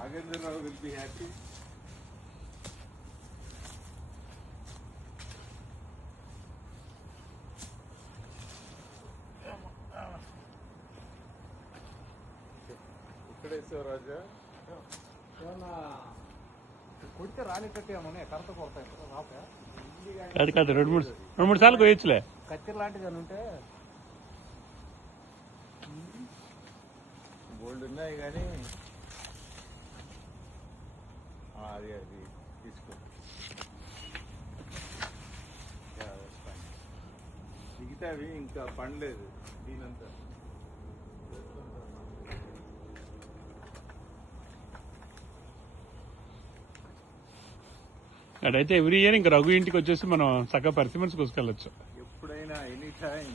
Ragendra will be happy. రాజా కొడితే రానికట్టేమని current కొడతాయి అది కాదు 2-3 సార్లు కొయ్యొచ్చులే. కత్తిర లాంటిది అని ఉంటే గోల్డ్ ఉన్నాయి కానీ అది తీసుకో మిగతా అవి ఇంకా పండలేదు దీనంతా. అడైతే ఎవ్రీ ఇయర్ ఇంకా రఘు ఇంటికి వచ్చేసి మనం చక్కగా పర్సిమెన్స్ కోసుకెళ్ళచ్చు ఎప్పుడైనా ఎనీ టైం.